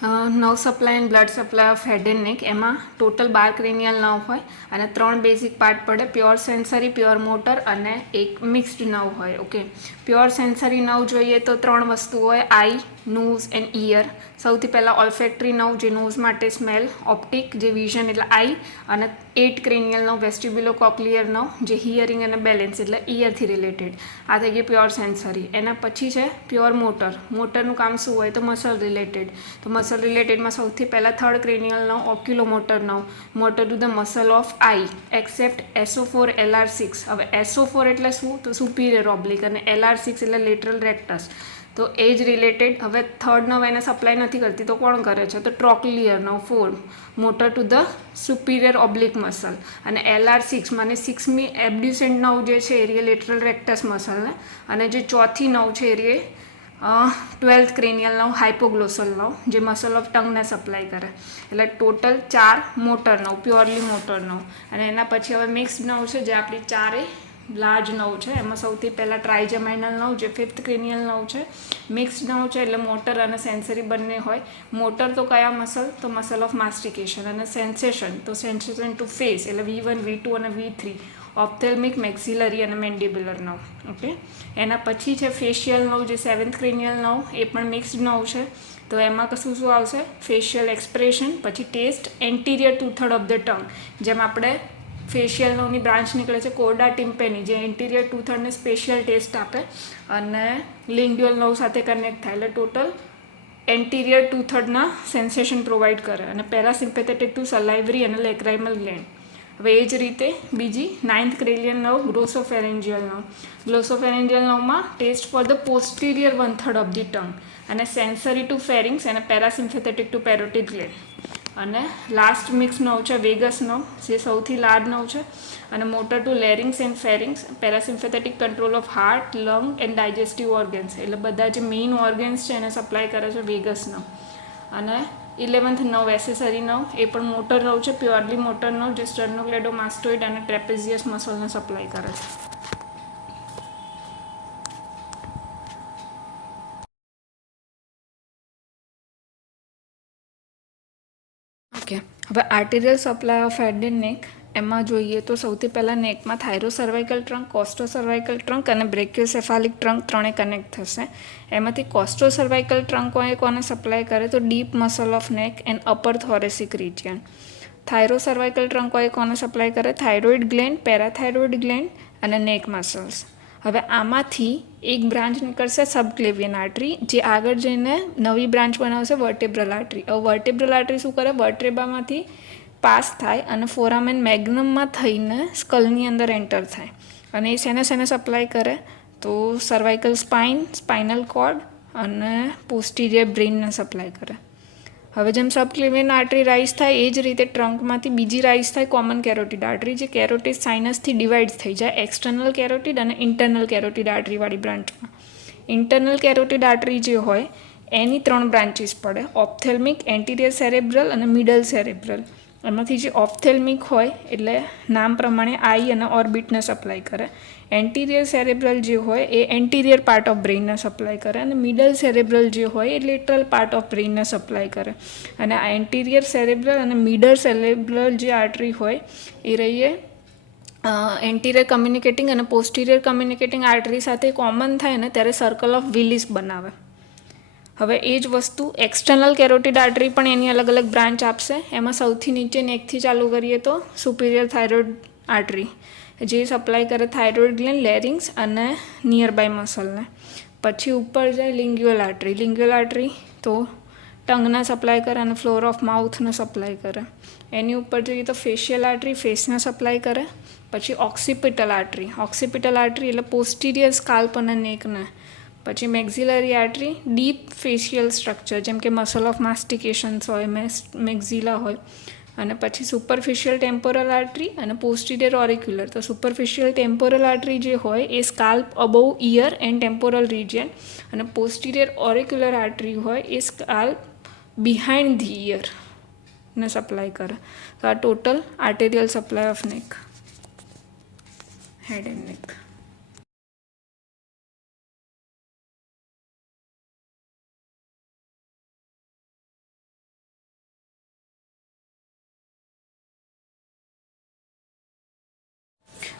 Nerve supply and blood supply of head and neck એમાં total 12 cranial nerve હોય અને 3 basic part પડે, pure sensory, pure motor અને એક મિક્સ્ડ નર્વ હોય. ઓકે, પ્યોર સેન્સરી નર્વ જોઈએ તો 3 વસ્તુ હોય: આઈ, નોઝ એન્ડ ઇયર. સૌથી પહેલાં ઓલ્ફેક્ટરી નર્વ જે નોઝ માટે સ્મેલ, ઓપ્ટિક જે વિઝન એટલે આઈ, અને 8 cranial nerve vestibulocochlear nerve જે હિયરિંગ અને બેલેન્સ એટલે ઇયરથી રિલેટેડ. આ થઈ ગઈ પ્યોર સેન્સરી. એના પછી છે પ્યોર મોટર. મોટરનું કામ શું હોય તો મસલ રિલેટેડ. તો મસલ રિલેટેડમાં સૌથી પહેલાં third cranial nerve oculomotor nerve, motor to the muscle of eye except SO4 LR6. હવે SO4 એટલે શું તો સુપિરિયર ઓબ્લિક અને LR6 એટલે લેટરલ રેક્ટસ. તો એ જ રિલેટેડ. હવે થર્ડ નર્વ એને સપ્લાય નથી કરતી તો કોણ કરે છે તો trochlear nerve 4, motor to the superior oblique muscle. અને LR6 મને 6મી એબ્ડ્યુસન્ટ નર્વ જે છે એ લેટરલ રેક્ટસ મસલને, અને જે ચોથી નર્વ છે એ 12th ક્રેનિયલ નર્વ હાઇપોગ્લોસલ નર્વ જે મસલ ઓફ ટંગને સપ્લાય કરે. એટલે total 4 motor nerve, purely motor nerve. અને એના પછી હવે મિક્સ્ડ નર્વ છે જે આપણી 4 લાર્જ નર્વ છે. એમાં સૌથી પહેલાં ટ્રાઇજેમાઇનલ નર્વ જે 5th ક્રેનિયલ નર્વ છે. મિક્સ્ડ નર્વ છે એટલે મોટર અને સેન્સરી બંને હોય. મોટર તો કયા મસલ તો મસલ ઓફ માસ્ટિકેશન, અને સેન્સેશન તો સેન્સેશન ટુ ફેસ એટલે V1, V2 અને V3. ઓપ્થેલ્મિક, મેક્સિલરી અને મેન્ડિબ્યુલર નર્વ. ઓકે, એના પછી છે ફેશિયલ નર્વ જે 7th ક્રેનિયલ નર્વ, એ પણ મિક્સ્ડ નર્વ છે. તો એમાં કશું શું આવશે ફેશિયલ એક્સપ્રેશન, પછી taste, anterior 2/3 of the tongue. જેમ આપણે ફેશિયલ નર્વની બ્રાન્ચ નીકળે છે કોર્ડા ટિમ્પેની જે એન્ટિરિયર 2/3ને સ્પેશિયલ ટેસ્ટ આપે અને લિંગ્યુઅલ નર્વ સાથે કનેક્ટ થાય એટલે ટોટલ એન્ટિરિયર 2/3ના સેન્સેશન પ્રોવાઈડ કરે. અને પેરાસિમ્પેથેટિક ટુ સલાઇવરી અને લેક્રાઇમલ ગ્લેન્ડ. હવે એ જ રીતે બીજી 9th cranial nerve glossopharyngeal nerve. Glossopharyngeal નર્વમાં taste for the posterior 1/3 of the tongue, અને સેન્સરી ટુ ફેરિંગ્સ અને પેરાસિમ્પેથેટિક ટુ પેરોટિડ ગ્લેન્ડ. અને લાસ્ટ મિક્સ નર્વ છે વેગસ નર્વ જે સૌથી લાર્જ નર્વ છે, અને motor to larynx and pharynx, parasympathetic control of heart, lung and digestive organs. એટલે બધા જે મેઇન ઓર્ગન્સ છે એને સપ્લાય કરે છે વેગસ નર્વ. અને 11th નર્વ એસેસરી નર્વ, એ પણ મોટર નર્વ છે, પ્યોરલી મોટર નર્વ જે સ્ટર્નોક્લેડોમાસ્ટોઇડ અને ટ્રેપેઝિયસ મસલને સપ્લાય કરે છે. ઓકે, હવે arterial supply of head and neck એમાં જોઈએ તો સૌથી પહેલાં નેકમાં થાઇરો સર્વાઇકલ ટ્રંક, કોસ્ટો સર્વાઇકલ ટ્રંક અને બ્રેકિયોસેફાલિક ટ્રંક ત્રણે કનેક્ટ થશે. એમાંથી કોસ્ટો સર્વાઇકલ ટ્રંક કોને સપ્લાય કરે તો ડીપ મસલ ઓફ નેક એન્ડ અપર થોરેસિક રિજિયન. થાઇરો સર્વાઇકલ ટ્રંક કોને સપ્લાય કરે થાઇરોઇડ ગ્લેન્ડ, પેરાથાઇરોઇડ ગ્લેન્ડ અને નેક મસલ્સ. હવે આમાંથી એક બ્રાન્ચ નીકળશે સબક્લેવિયન આર્ટરી જે આગળ જઈને નવી બ્રાન્ચ બનાવશે વર્ટેબ્રલ આર્ટરી. હવે વર્ટેબ્રલ આર્ટરી શું કરે વર્ટેબ્રામાંથી પાસ થાય અને ફોરામેન મેગ્નમમાં થઈને સ્કલની અંદર એન્ટર થાય. અને એ શેને સપ્લાય કરે તો સર્વાઇકલ સ્પાઇન, સ્પાઇનલ કોર્ડ અને પોસ્ટિરિયર બ્રેઇનને સપ્લાય કરે. હવે જેમ સબક્લેવિયન આર્ટરી રાઇઝ થાય એ જ રીતે ટ્રંકમાંથી બીજી રાઇઝ થાય કોમન કેરોટિડ આર્ટરી જે કેરોટિડ સાઇનસથી ડિવાઇડ થઈ જાય એક્સટર્નલ કેરોટિડ અને internal carotid આર્ટરીવાળી બ્રાન્ચમાં. Internal carotid artery જે હોય એની 3 બ્રાન્ચીસ પડે: ઓપ્થેલ્મિક, એન્ટિરિયર સેરેબ્રલ અને મિડલ સેરેબ્રલ. એમાંથી જે ઓપ્થેલ્મિક હોય એટલે નામ પ્રમાણે આઈ અને ઓર્બિટને સપ્લાય કરે. એન્ટિરિયર સેરેબ્રલ જે હોય એ એન્ટિરિયર પાર્ટ ઓફ બ્રેઇનને સપ્લાય કરે, અને મિડલ સેરેબ્રલ જે હોય એ લેટરલ પાર્ટ ઓફ બ્રેઇનને સપ્લાય કરે. અને આ એન્ટિરિયર સેરેબ્રલ અને મિડલ સેરેબ્રલ જે આર્ટરી હોય એ રહીએ એન્ટિરિયર કમ્યુનિકેટિંગ અને પોસ્ટિરિયર કમ્યુનિકેટિંગ આર્ટરી સાથે કોમન થાય ને ત્યારે સર્કલ ઓફ વિલિસ બનાવે. હવે એ જ વસ્તુ એક્સટર્નલ કેરોટિડ આર્ટરી પણ એની અલગ અલગ બ્રાન્ચ આપશે. એમાં સૌથી નીચે નેકથી ચાલુ કરીએ તો સુપિરિયર થાઇરોઇડ આર્ટરી જે સપ્લાય કરે થાઇરોઇડ ગ્લેન્ડ, લેરિંગ્સ અને નિયર બાય મસલને. પછી ઉપર જાય લિંગ્યુઅલ આર્ટરી. લિંગ્યુઅલ આર્ટરી તો ટંગને સપ્લાય કરે અને ફ્લોર ઓફ માઉથને સપ્લાય કરે. એની ઉપર જોઈએ તો ફેશિયલ આર્ટરી ફેસને સપ્લાય કરે. પછી ઓક્સિપિટલ આર્ટરી. ઓક્સિપિટલ આર્ટરી એટલે પોસ્ટિરિયર સ્કાલ્પ અને નેકને. પછી મેક્ઝિલરી આર્ટરી ડીપ ફેશિયલ સ્ટ્રક્ચર જેમ કે મસલ ઓફ માસ્ટિકેશન્સ હોય, મેક્ઝિલા હોય. અને પછી સુપરફિશિયલ ટેમ્પોરલ આર્ટરી અને પોસ્ટિરિયર ઓરિક્યુલર. તો સુપરફિશિયલ ટેમ્પોરલ આર્ટરી જે હોય એ scalp above ear and temporal region, અને પોસ્ટિરિયર ઓરિક્યુલર આર્ટરી હોય એ સ્કાલ્પ બિહાઇન્ડ ધી ઇયર ને સપ્લાય કરે. તો આ total arterial supply of neck, head and neck.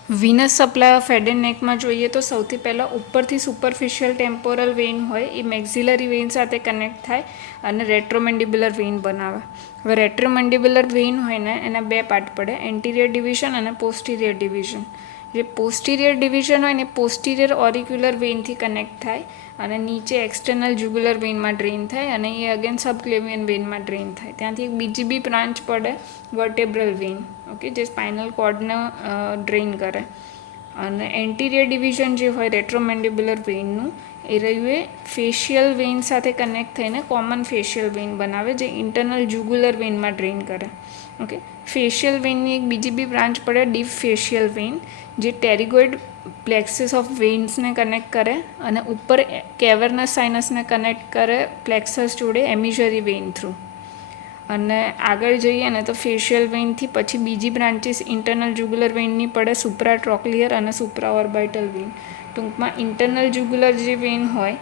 Venous supply of head and નેકમાં જોઈએ તો સૌથી પહેલાં ઉપરથી સુપરફિશિયલ ટેમ્પોરલ વેઇન હોય એ મેક્ઝિલરી વેઇન સાથે કનેક્ટ થાય અને રેટ્રોમેન્ડિબ્યુલર વેઇન બનાવે. હવે રેટ્રોમેન્ડિબ્યુલર વેઇન હોય ને એના બે પાર્ટ પડે, એન્ટિરિયર ડિવિઝન અને પોસ્ટિરિયર ડિવિઝન. જે પોસ્ટિરિયર ડિવિઝન હોય ને પોસ્ટિરિયર ઓરિક્યુલર વેઇનથી કનેક્ટ થાય અને નીચે એક્સટર્નલ જુગ્યુલર વેઇનમાં ડ્રેઇન થાય અને એ અગેન સબક્લેવિયન વેઇનમાં ડ્રેઇન થાય. ત્યાંથી એક બીજી બી બ્રાન્ચ પડે વર્ટેબ્રલ વેઇન, ઓકે, જે સ્પાઇનલ કોર્ડને ડ્રેઇન કરે. અને એન્ટિરિયર ડિવિઝન જે હોય રેટ્રોમેન્ડિબ્યુલર વેઇનનું એ રહ્યું એ ફેશિયલ વેઇન સાથે કનેક્ટ થઈને કોમન ફેશિયલ વેઇન બનાવે જે ઇન્ટરનલ જુગ્યુલર વેઇનમાં ડ્રેઇન કરે. ઓકે, ફેશિયલ વેઇનની એક બીજી બી બ્રાન્ચ પડે ડીપ ફેશિયલ વેઇન જે ટેરિગોઇડ પ્લેક્સિસ ઓફ વેઇન્સને કનેક્ટ કરે અને ઉપર કેવર્નસ સાઇનસને કનેક્ટ કરે પ્લેક્સસ જોડે એમિઝરી વેઇન થ્રુ. અને આગળ જઈએ ને તો ફેશિયલ વેઇનથી પછી બીજી બ્રાન્ચીસ ઇન્ટરનલ જુગ્યુલર વેઇનની પડે સુપ્રા ટ્રોક્લિયર અને સુપ્રા ઓર્બાઇટલ વેઇન. ટૂંકમાં ઇન્ટરનલ જુગ્યુલર જે વેઇન હોય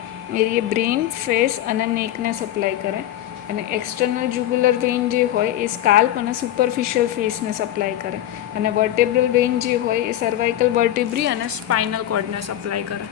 એ બ્રેઇન, ફેસ અને નેકને સપ્લાય કરે અને એક્સટર્નલ જુગ્યુલર વેઇન જે હોય એ સ્કાલ્પ અને સુપરફિશિયલ ફેસને સપ્લાય કરે અને વર્ટેબ્રલ વેઇન જે હોય એ સર્વાઇકલ વર્ટેબ્રી અને સ્પાઇનલ કોર્ડને સપ્લાય કરે.